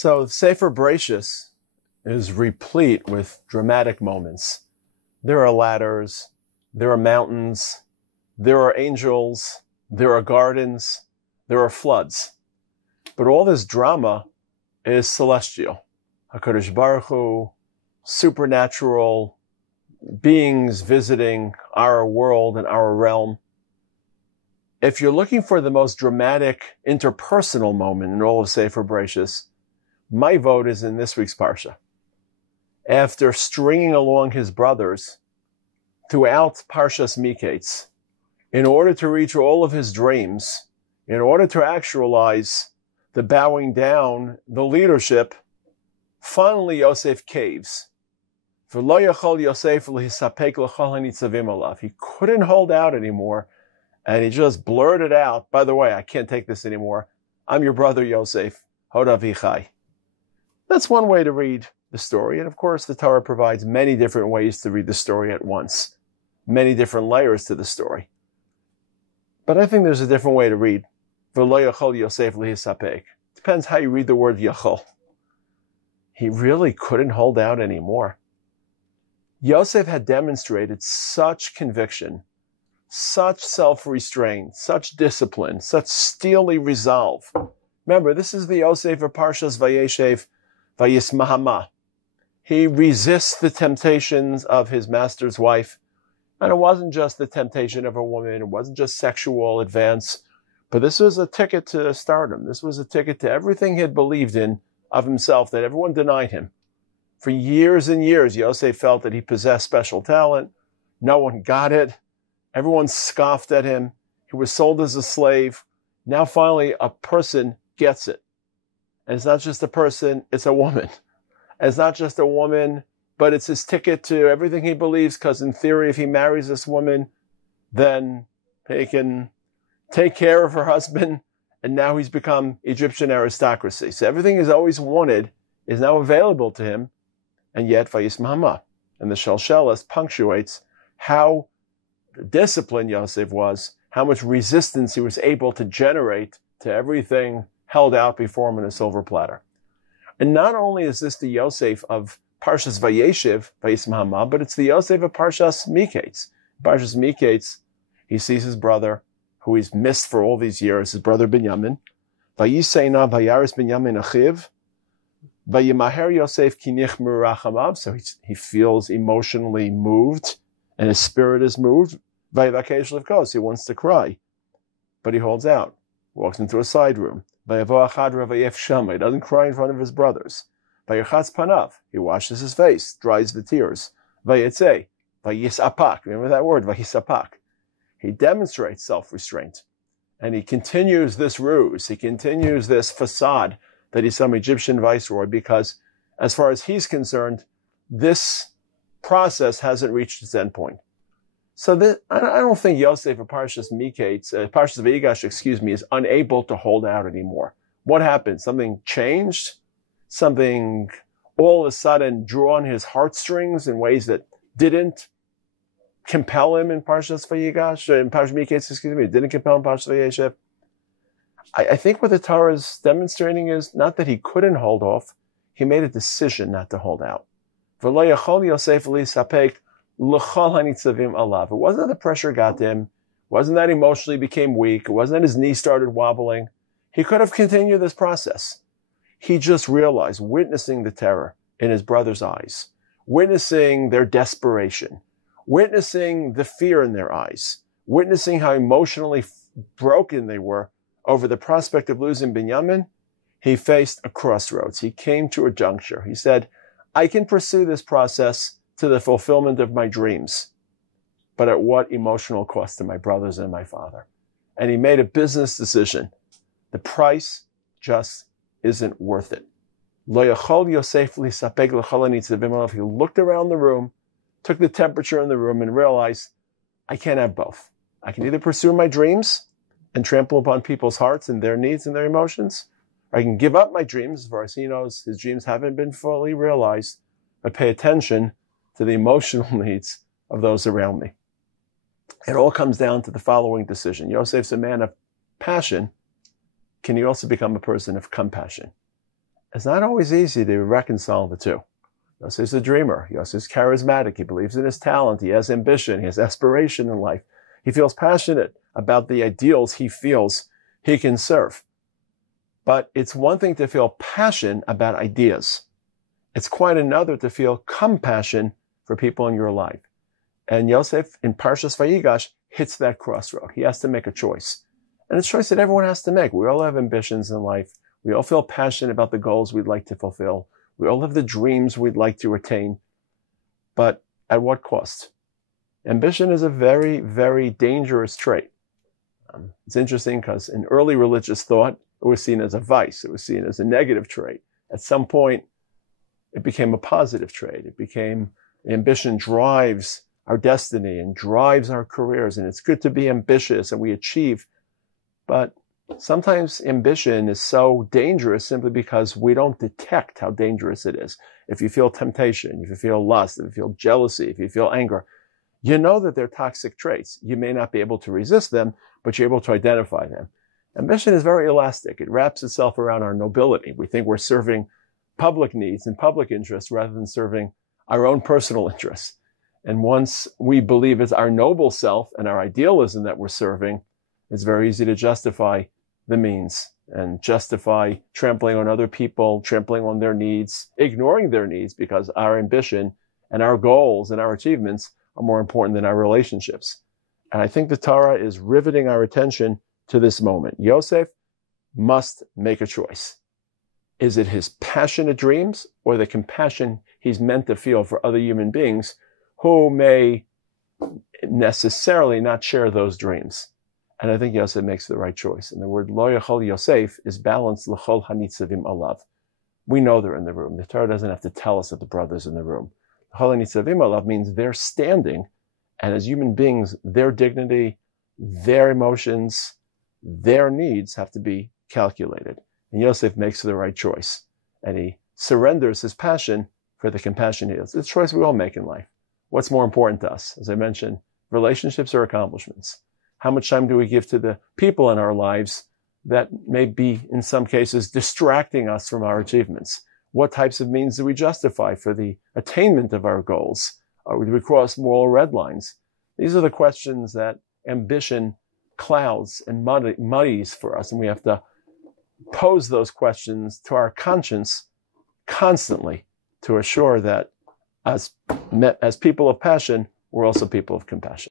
So Sefer Bereshis is replete with dramatic moments. There are ladders, there are mountains, there are angels, there are gardens, there are floods. But all this drama is celestial. HaKadosh Baruch Hu, supernatural beings visiting our world and our realm. If you're looking for the most dramatic interpersonal moment in all of Sefer Bereshis, my vote is in this week's Parsha. After stringing along his brothers throughout Parshas Miketz, in order to reach all of his dreams, in order to actualize the bowing down, the leadership, finally Yosef caves. He couldn't hold out anymore, and he just blurted out, by the way, I can't take this anymore. I'm your brother Yosef. Hodavichai. That's one way to read the story. And of course, the Torah provides many different ways to read the story at once. Many different layers to the story. But I think there's a different way to read. Depends how you read the word yachol. He really couldn't hold out anymore. Yosef had demonstrated such conviction, such self-restraint, such discipline, such steely resolve. Remember, this is the Yosef of Parshas Vayeshev, Vayismahama. He resists the temptations of his master's wife. And it wasn't just the temptation of a woman. It wasn't just sexual advance. But this was a ticket to stardom. This was a ticket to everything he had believed in of himself that everyone denied him. For years and years, Yosef felt that he possessed special talent. No one got it. Everyone scoffed at him. He was sold as a slave. Now finally, a person gets it. And it's not just a person, it's a woman. And it's not just a woman, but it's his ticket to everything he believes, because in theory, if he marries this woman, then he can take care of her husband, and now he's become Egyptian aristocracy. So everything he's always wanted is now available to him, and yet Vayismahama. And the Shalshelis punctuates how disciplined Yosef was, how much resistance he was able to generate to everything held out before him on a silver platter. And not only is this the Yosef of Parshas Vayeshev, Vayismahama, but it's the Yosef of Parshas Miketz. Parshas Miketz, he sees his brother, who he's missed for all these years, his brother Binyamin. Vayiseina vayaris Binyamin achiv. Vayimaher Yosef kinich merachamav. So he feels emotionally moved, and his spirit is moved. Vayivakesh levkos. He wants to cry, but he holds out. Walks into a side room. Vayavo achadra vayef shama. He doesn't cry in front of his brothers. Vayirchatz panav. He washes his face, dries the tears. Vayitzei. Vayisapak. Remember that word, vayisapak. He demonstrates self-restraint. And he continues this ruse. He continues this facade that he's some Egyptian viceroy, because as far as he's concerned, this process hasn't reached its endpoint. So I don't think Yosef of Parshas Miketz, Parshas Vayigash, is unable to hold out anymore. What happened? Something changed? Something all of a sudden drew on his heartstrings in ways that didn't compel him in Parshas Vayigash, in Parshas Miketz, it didn't compel him in Parshas Vayeshev. I think what the Torah is demonstrating is not that he couldn't hold off, he made a decision not to hold out. It wasn't that the pressure got to him, it wasn't that emotionally became weak, it wasn't that his knees started wobbling. He could have continued this process. He just realized, witnessing the terror in his brother's eyes, witnessing their desperation, witnessing the fear in their eyes, witnessing how emotionally broken they were over the prospect of losing Binyamin, he faced a crossroads. He came to a juncture. He said, I can pursue this process to the fulfillment of my dreams, but at what emotional cost to my brothers and my father? And he made a business decision. The price just isn't worth it. He looked around the room, took the temperature in the room, and realized, I can't have both. I can either pursue my dreams and trample upon people's hearts and their needs and their emotions, or I can give up my dreams, as far as he knows his dreams haven't been fully realized, but pay attention to the emotional needs of those around me. It all comes down to the following decision. Yosef's a man of passion. Can he also become a person of compassion? It's not always easy to reconcile the two. Yosef's a dreamer. Yosef's charismatic. He believes in his talent. He has ambition. He has aspiration in life. He feels passionate about the ideals he feels he can serve. But it's one thing to feel passion about ideas. It's quite another to feel compassion for people in your life. And Yosef, in Parshas Vayigash, hits that crossroad. He has to make a choice. And it's a choice that everyone has to make. We all have ambitions in life. We all feel passionate about the goals we'd like to fulfill. We all have the dreams we'd like to attain. But at what cost? Ambition is a very, very dangerous trait. It's interesting because in early religious thought, it was seen as a vice. It was seen as a negative trait. At some point, it became a positive trait. It became ambition drives our destiny and drives our careers. And it's good to be ambitious and we achieve. But sometimes ambition is so dangerous simply because we don't detect how dangerous it is. If you feel temptation, if you feel lust, if you feel jealousy, if you feel anger, you know that they're toxic traits. You may not be able to resist them, but you're able to identify them. Ambition is very elastic. It wraps itself around our nobility. We think we're serving public needs and public interests rather than serving our own personal interests. And once we believe it's our noble self and our idealism that we're serving, it's very easy to justify the means and justify trampling on other people, trampling on their needs, ignoring their needs because our ambition and our goals and our achievements are more important than our relationships. And I think the Torah is riveting our attention to this moment. Yosef must make a choice. Is it his passionate dreams or the compassion he's meant to feel for other human beings who may necessarily not share those dreams? And I think Yosef makes the right choice. And the word lo yachol Yosef is balanced l'chol hanitzavim alav. We know they're in the room. The Torah doesn't have to tell us that the brother's in the room. L'chol hanitzavim alav means they're standing, and as human beings, their dignity, their emotions, their needs have to be calculated. And Yosef makes the right choice. And he surrenders his passion for the compassion he has. It's a choice we all make in life. What's more important to us? As I mentioned, relationships or accomplishments? How much time do we give to the people in our lives that may be, in some cases, distracting us from our achievements? What types of means do we justify for the attainment of our goals? Or do we cross moral red lines? These are the questions that ambition clouds and muddies for us, and we have to pose those questions to our conscience constantly to assure that as people of passion, we're also people of compassion.